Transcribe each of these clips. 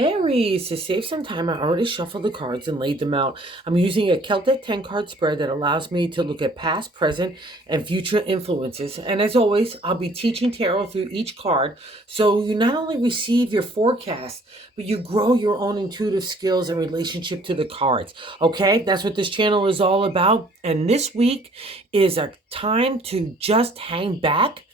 Aries, to save some time, I already shuffled the cards and laid them out. I'm using a Celtic 10 card spread that allows me to look at past, present, and future influences. And as always, I'll be teaching tarot through each card. So you not only receive your forecast, but you grow your own intuitive skills in relationship to the cards. Okay, that's what this channel is all about. And this week is a time to just hang back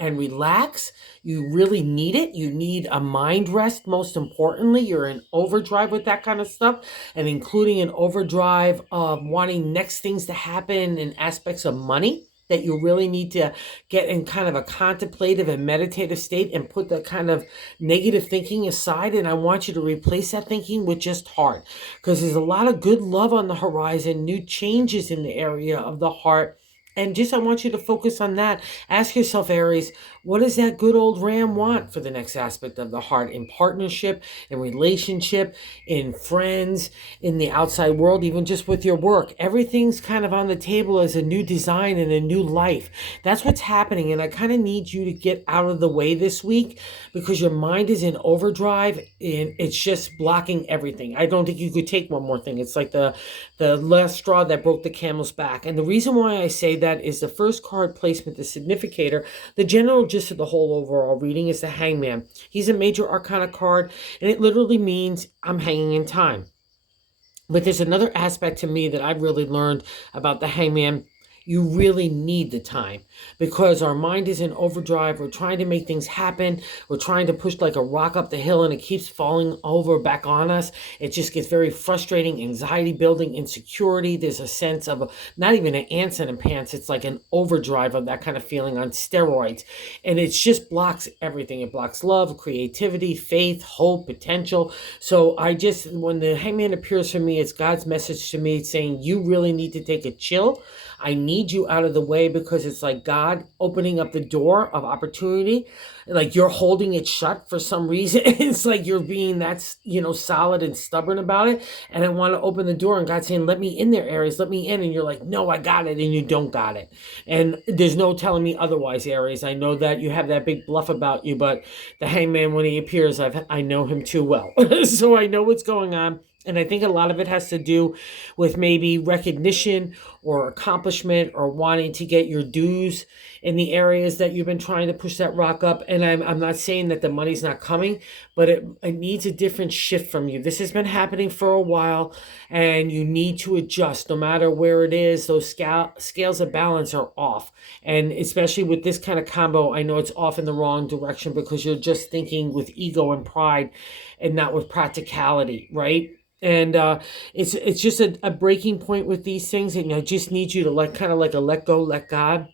and relax. You really need it. You need a mind rest. Most importantly, you're in overdrive with that kind of stuff, and including an overdrive of wanting next things to happen in aspects of money that you really need to get in kind of a contemplative and meditative state and put that kind of negative thinking aside. And I want you to replace that thinking with just heart, because there's a lot of good love on the horizon, new changes in the area of the heart. And just I want you to focus on that. Ask yourself, Aries, what does that good old ram want for the next aspect of the heart, in partnership, in relationship, in friends, in the outside world, even just with your work? Everything's kind of on the table as a new design and a new life. That's what's happening. And I kind of need you to get out of the way this week, because your mind is in overdrive and it's just blocking everything. I don't think you could take one more thing. It's like the last straw that broke the camel's back. And the reason why I say that is the first card placement, the significator. The general gist of the whole overall reading is the Hangman. He's a major arcana card, and it literally means I'm hanging in time. But there's another aspect to me that I've really learned about the Hangman. You really need the time, because our mind is in overdrive. We're trying to make things happen. We're trying to push like a rock up the hill, and it keeps falling over back on us. It just gets very frustrating, anxiety building, insecurity. There's a sense of not even an ants in a pants. It's like an overdrive of that kind of feeling on steroids. And it just blocks everything. It blocks love, creativity, faith, hope, potential. So when the Hangman appears for me, it's God's message to me saying, you really need to take a chill. I need you out of the way, because it's like God opening up the door of opportunity. Like you're holding it shut for some reason. It's like you're being that's, solid and stubborn about it. And I want to open the door, and God's saying, let me in there, Aries, let me in. And you're like, no, I got it. And you don't got it. And there's no telling me otherwise, Aries. I know that you have that big bluff about you, but the Hangman, when he appears, I know him too well. So I know what's going on. And I think a lot of it has to do with maybe recognition or accomplishment, or wanting to get your dues in the areas that you've been trying to push that rock up. And I'm not saying that the money's not coming, but it needs a different shift from you. This has been happening for a while, and you need to adjust no matter where it is. Those scales of balance are off. And especially with this kind of combo, I know it's off in the wrong direction, because you're just thinking with ego and pride and not with practicality, right? And it's just a breaking point with these things, and I just need you to let go, let God.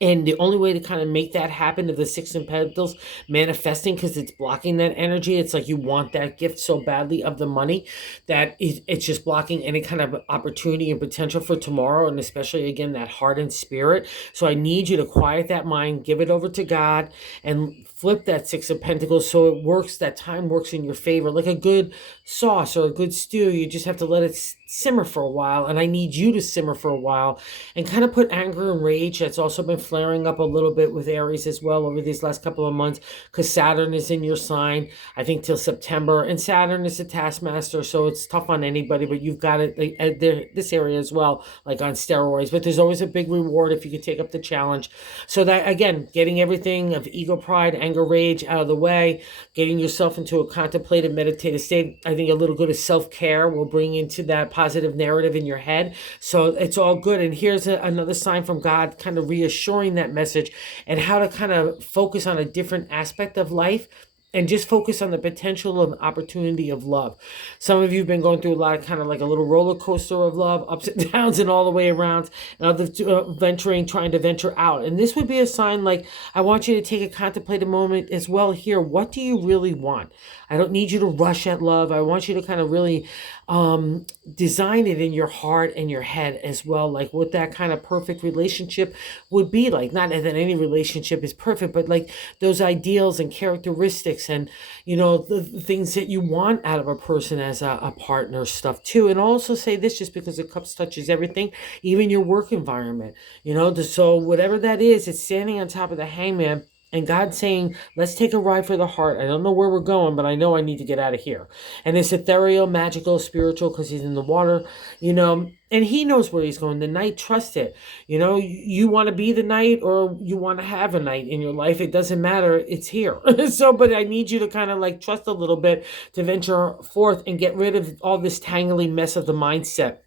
And the only way to kind of make that happen, to the Six of Pentacles manifesting, because it's blocking that energy. It's like you want that gift so badly of the money that it's just blocking any kind of opportunity and potential for tomorrow, and especially, again, that heart and spirit. So I need you to quiet that mind, give it over to God, and flip that Six of Pentacles so it works, that time works in your favor. Like a good sauce or a good stew, you just have to let it simmer for a while. And I need you to simmer for a while and kind of put anger and rage, that's also been flaring up a little bit with Aries as well over these last couple of months, because Saturn is in your sign, I think, till September. And Saturn is a taskmaster, so it's tough on anybody, but you've got it this area as well, like on steroids. But there's always a big reward if you can take up the challenge. So that, again, getting everything of ego, pride, anger, rage out of the way, getting yourself into a contemplative, meditative state. I think a little bit of self-care will bring into that positive narrative in your head. So it's all good. And here's another sign from God, kind of reassuring that message, and how to kind of focus on a different aspect of life, and just focus on the potential of opportunity of love. Some of you have been going through a lot of kind of like a little roller coaster of love, ups and downs and all the way around, and others trying to venture out. And this would be a sign, like, I want you to take a contemplative moment as well here. What do you really want? I don't need you to rush at love. I want you to kind of really design it in your heart and your head as well, like what that kind of perfect relationship would be like. Not that any relationship is perfect, but like those ideals and characteristics, and the things that you want out of a person as a partner stuff too. And I'll also say this, just because the cups touches everything, even your work environment, so whatever that is, it's standing on top of the Hangman. And God's saying, let's take a ride for the heart. I don't know where we're going, but I know I need to get out of here. And it's ethereal, magical, spiritual, because he's in the water, and he knows where he's going. The knight, trust it. You want to be the knight or you want to have a knight in your life. It doesn't matter. It's here. But I need you to kind of like trust a little bit to venture forth and get rid of all this tangly mess of the mindset,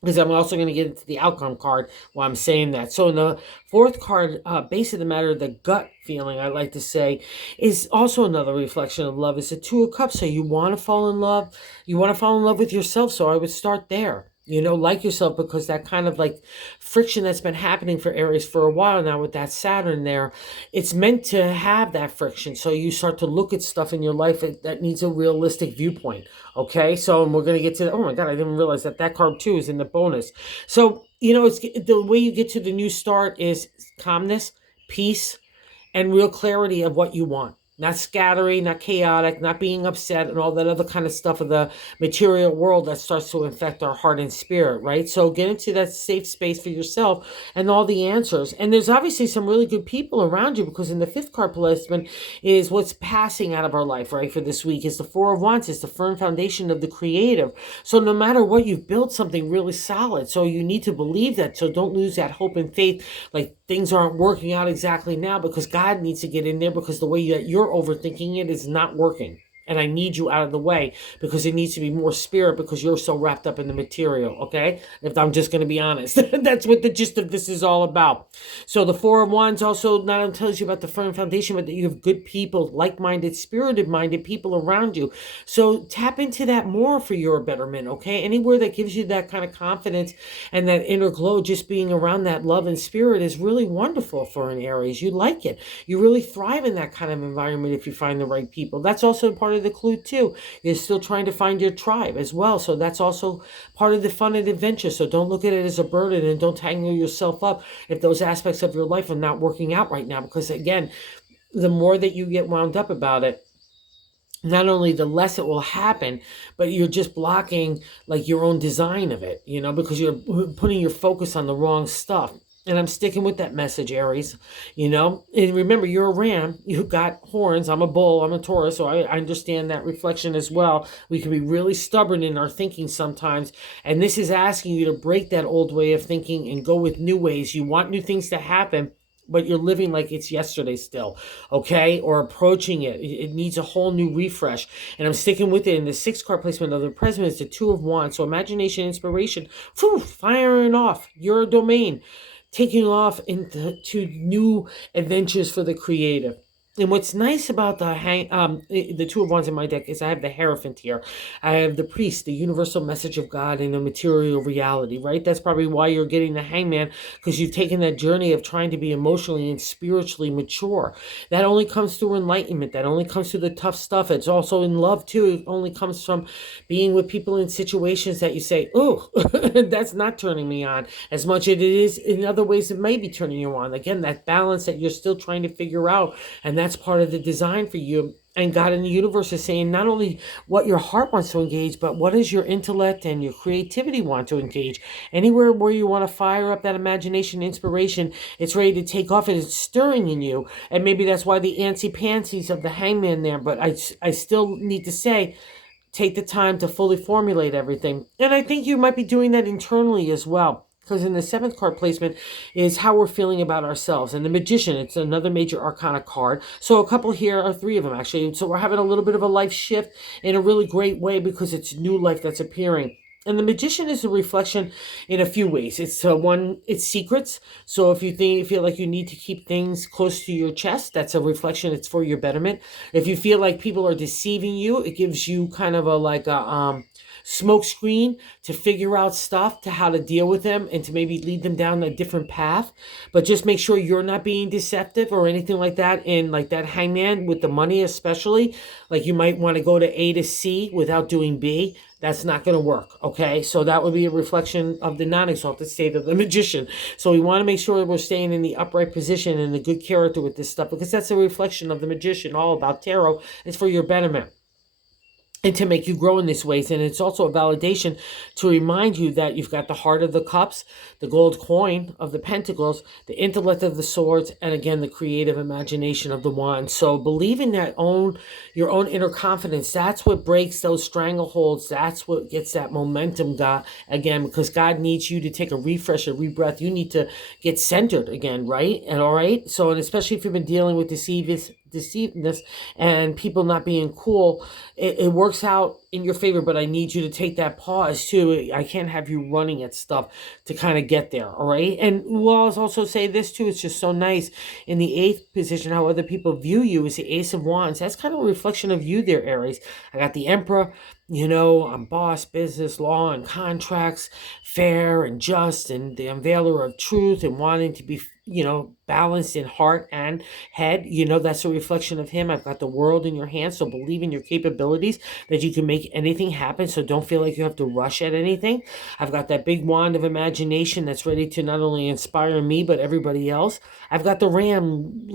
because I'm also going to get into the outcome card while I'm saying that. So in the fourth card, base of the matter, the gut feeling, I like to say, is also another reflection of love. It's a Two of Cups. So you want to fall in love. You want to fall in love with yourself. So I would start there. Like yourself, because that kind of like friction that's been happening for Aries for a while now with that Saturn there, it's meant to have that friction. So you start to look at stuff in your life that needs a realistic viewpoint. Okay, so we're going to get to, oh my God, I didn't realize that card too is in the bonus. So, it's the way you get to the new start is calmness, peace, and real clarity of what you want. Not scattery, not chaotic, not being upset, and all that other kind of stuff of the material world that starts to infect our heart and spirit, right? So get into that safe space for yourself and all the answers. And there's obviously some really good people around you, because in the fifth card placement is what's passing out of our life, right? For this week is the Four of Wands. It's the firm foundation of the creative. So no matter what, you've built something really solid. So you need to believe that. So don't lose that hope and faith, like things aren't working out exactly now, because God needs to get in there, because the way that you're overthinking it is not working. And I need you out of the way, because it needs to be more spirit, because you're so wrapped up in the material, okay? If I'm just going to be honest. That's what the gist of this is all about. So the Four of Wands also not only tells you about the firm foundation, but that you have good people, like-minded, spirited-minded people around you. So tap into that more for your betterment, okay? Anywhere that gives you that kind of confidence and that inner glow, just being around that love and spirit is really wonderful for an Aries. You like it. You really thrive in that kind of environment if you find the right people. That's also part of the clue too. You're still trying to find your tribe as well. So that's also part of the fun and adventure. So don't look at it as a burden, and don't tangle yourself up if those aspects of your life are not working out right now. Because again, the more that you get wound up about it, not only the less it will happen, but you're just blocking like your own design of it, because you're putting your focus on the wrong stuff. And I'm sticking with that message, Aries, and remember, you're a ram, you got horns. I'm a bull, I'm a Taurus, so I understand that reflection as well. We can be really stubborn in our thinking sometimes, and this is asking you to break that old way of thinking and go with new ways. You want new things to happen, but you're living like it's yesterday still, okay? Or approaching it. It needs a whole new refresh. And I'm sticking with it. In the sixth card placement of the President is the Two of Wands. So imagination, inspiration, firing off your domain, taking off into new adventures for the creative. And what's nice about the Two of Wands in my deck is I have the Hierophant here. I have the Priest, the universal message of God in a material reality, right? That's probably why you're getting the Hangman, because you've taken that journey of trying to be emotionally and spiritually mature. That only comes through enlightenment. That only comes through the tough stuff. It's also in love too. It only comes from being with people in situations that you say, oh, that's not turning me on as much as it is in other ways it may be turning you on. Again, that balance that you're still trying to figure out, and that's part of the design for you. And God in the universe is saying not only what your heart wants to engage, but what does your intellect and your creativity want to engage. Anywhere where you want to fire up that imagination, inspiration, it's ready to take off, and it's stirring in you. And maybe that's why the antsy-pantsies of the Hangman there. But I still need to say, take the time to fully formulate everything. And I think you might be doing that internally as well. Because in the seventh card placement is how we're feeling about ourselves. And the Magician, it's another major arcana card. So a couple here, or three of them actually. So we're having a little bit of a life shift in a really great way, because it's new life that's appearing. And the Magician is a reflection in a few ways. It's it's secrets. So if you feel like you need to keep things close to your chest, that's a reflection. It's for your betterment. If you feel like people are deceiving you, it gives you kind of a smoke screen to figure out stuff, to how to deal with them, and to maybe lead them down a different path. But just make sure you're not being deceptive or anything like that. And like that Hangman with the money especially, like you might want to go to A to C without doing B. That's not going to work, okay? So that would be a reflection of the non-exalted state of the Magician. So we want to make sure that we're staying in the upright position and the good character with this stuff, because that's a reflection of the Magician, all about tarot. It's for your betterment. and to make you grow in these ways. And it's also a validation to remind you that you've got the heart of the cups, the gold coin of the pentacles, the intellect of the swords, and again, the creative imagination of the wand. So believe in your own inner confidence. That's what breaks those strangleholds. That's what gets that momentum, God, again, because God needs you to take a refresh, a rebreath. You need to get centered again, right? And all right. So, and especially if you've been dealing with deceivedness and people not being cool, it works out in your favor. But I need you to take that pause too. I can't have you running at stuff to kind of get there. All right. And we'll also say this too. It's just so nice in the eighth position how other people view you as the Ace of Wands. That's kind of a reflection of you there, Aries. I got the Emperor. You know, I'm boss, business, law, and contracts, fair and just, and the unveiler of truth, and wanting to be, balanced in heart and head. That's a reflection of him. I've got the world in your hands, so believe in your capabilities that you can make anything happen. So don't feel like you have to rush at anything. I've got that big wand of imagination that's ready to not only inspire me, but everybody else. I've got the ram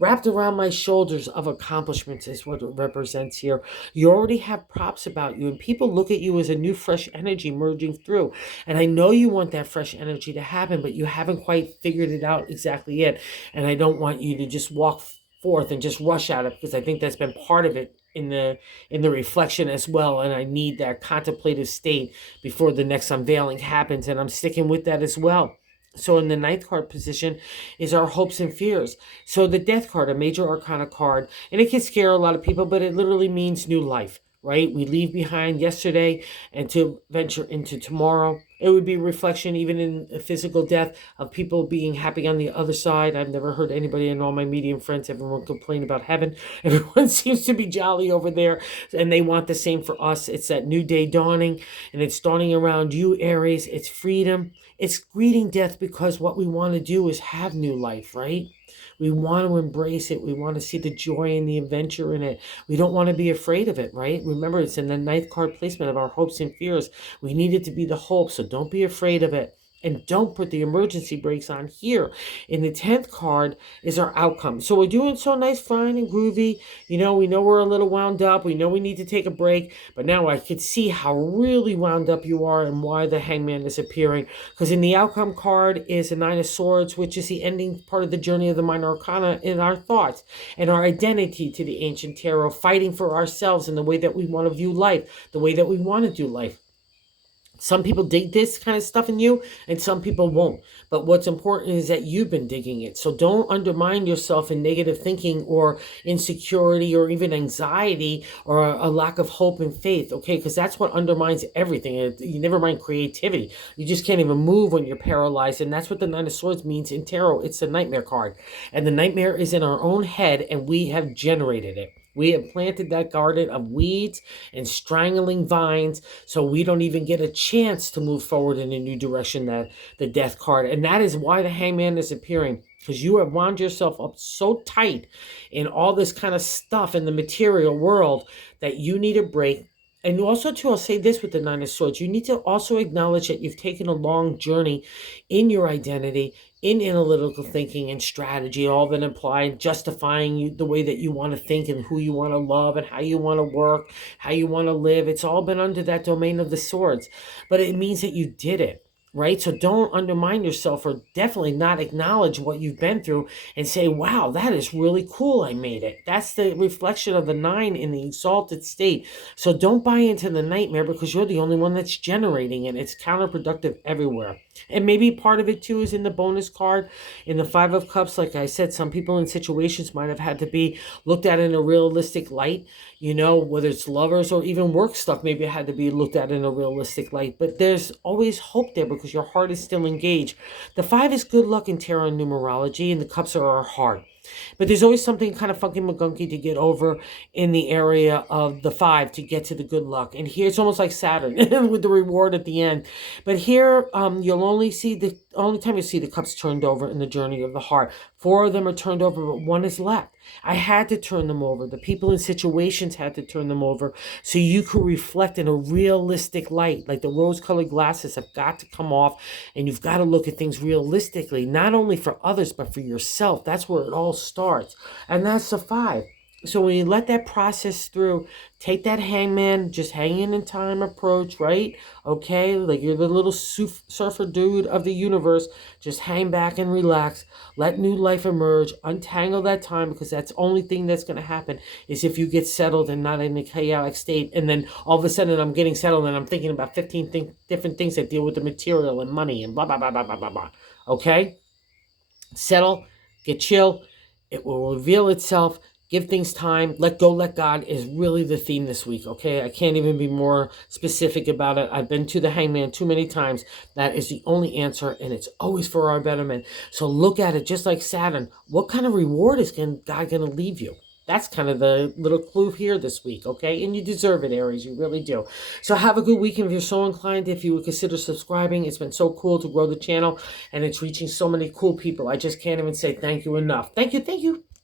wrapped around my shoulders of accomplishments is what it represents here. You already have props about you, and people look at you as a new, fresh energy merging through. And I know you want that fresh energy to happen, but you haven't quite figured it out exactly yet. And I don't want you to just walk forth and just rush at it, because I think that's been part of it in the reflection as well. And I need that contemplative state before the next unveiling happens. And I'm sticking with that as well. So in the ninth card position is our hopes and fears. So the death card, a major arcana card, and it can scare a lot of people, but it literally means new life, right? We leave behind yesterday and to venture into tomorrow. It would be a reflection, even in a physical death, of people being happy on the other side. I've never heard anybody in all my medium friends, everyone complain about heaven. Everyone seems to be jolly over there, and they want the same for us. It's that new day dawning, and it's dawning around you, Aries. It's freedom. It's greeting death, because what we want to do is have new life, right? We want to embrace it. We want to see the joy and the adventure in it. We don't want to be afraid of it, right? Remember, it's in the ninth card placement of our hopes and fears. We need it to be the hope, so don't be afraid of it. And don't put the emergency brakes on here. In the 10th card is our outcome. So we're doing so nice, fine, and groovy. We know we're a little wound up. We know we need to take a break. But now I could see how really wound up you are and why the Hangman is appearing. Because in the outcome card is the Nine of Swords, which is the ending part of the journey of the minor arcana in our thoughts and our identity to the ancient tarot, fighting for ourselves in the way that we want to view life, the way that we want to do life. Some people dig this kind of stuff in you, and some people won't. But what's important is that you've been digging it. So don't undermine yourself in negative thinking or insecurity or even anxiety or a lack of hope and faith, okay? Because that's what undermines everything. You never mind creativity. You just can't even move when you're paralyzed. And that's what the Nine of Swords means in tarot. It's a nightmare card. And the nightmare is in our own head, and we have generated it. We have planted that garden of weeds and strangling vines, so we don't even get a chance to move forward in a new direction, that the death card. And that is why the Hangman is appearing, because you have wound yourself up so tight in all this kind of stuff in the material world that you need a break. And also, too, I'll say this with the Nine of Swords, you need to also acknowledge that you've taken a long journey in your identity, in analytical thinking and strategy, all been implied, justifying you, the way that you want to think and who you want to love and how you want to work, how you want to live. It's all been under that domain of the swords. But it means that you did it, right? So don't undermine yourself, or definitely not acknowledge what you've been through and say, wow, that is really cool, I made it. That's the reflection of the 9 in the exalted state. So don't buy into the nightmare, because you're the only one that's generating it. It's counterproductive everywhere. And maybe part of it too is in the bonus card, in the Five of Cups. Like I said, some people in situations might have had to be looked at in a realistic light, whether it's lovers or even work stuff, maybe it had to be looked at in a realistic light. But there's always hope there, because your heart is still engaged. The 5 is good luck in tarot and numerology, and the cups are our heart. But there's always something kind of funky magunky to get over in the area of the 5 to get to the good luck. And here it's almost like Saturn with the reward at the end. But here you'll only time you see the cups turned over in the journey of the heart. 4 of them are turned over, but 1 is left. I had to turn them over. The people in situations had to turn them over, so you could reflect in a realistic light. Like the rose-colored glasses have got to come off, and you've got to look at things realistically, not only for others, but for yourself. That's where it all starts. And that's the 5. So when you let that process through, take that hangman, just hanging in time approach, right? Okay, like you're the little surfer dude of the universe. Just hang back and relax. Let new life emerge. Untangle that time, because that's the only thing that's going to happen is if you get settled and not in a chaotic state. And then all of a sudden I'm getting settled and I'm thinking about 15 different things that deal with the material and money and blah, blah, blah, blah, blah, blah, blah. Okay? Settle, get chill. It will reveal itself. Give things time. Let go, let God is really the theme this week. Okay, I can't even be more specific about it. I've been to the hangman too many times. That is the only answer, and it's always for our betterment. So look at it just like Saturn. What kind of reward is God going to leave you? That's kind of the little clue here this week, okay? And you deserve it, Aries. You really do. So have a good weekend. If you're so inclined, if you would consider subscribing, it's been so cool to grow the channel, and it's reaching so many cool people. I just can't even say thank you enough. Thank you. Thank you.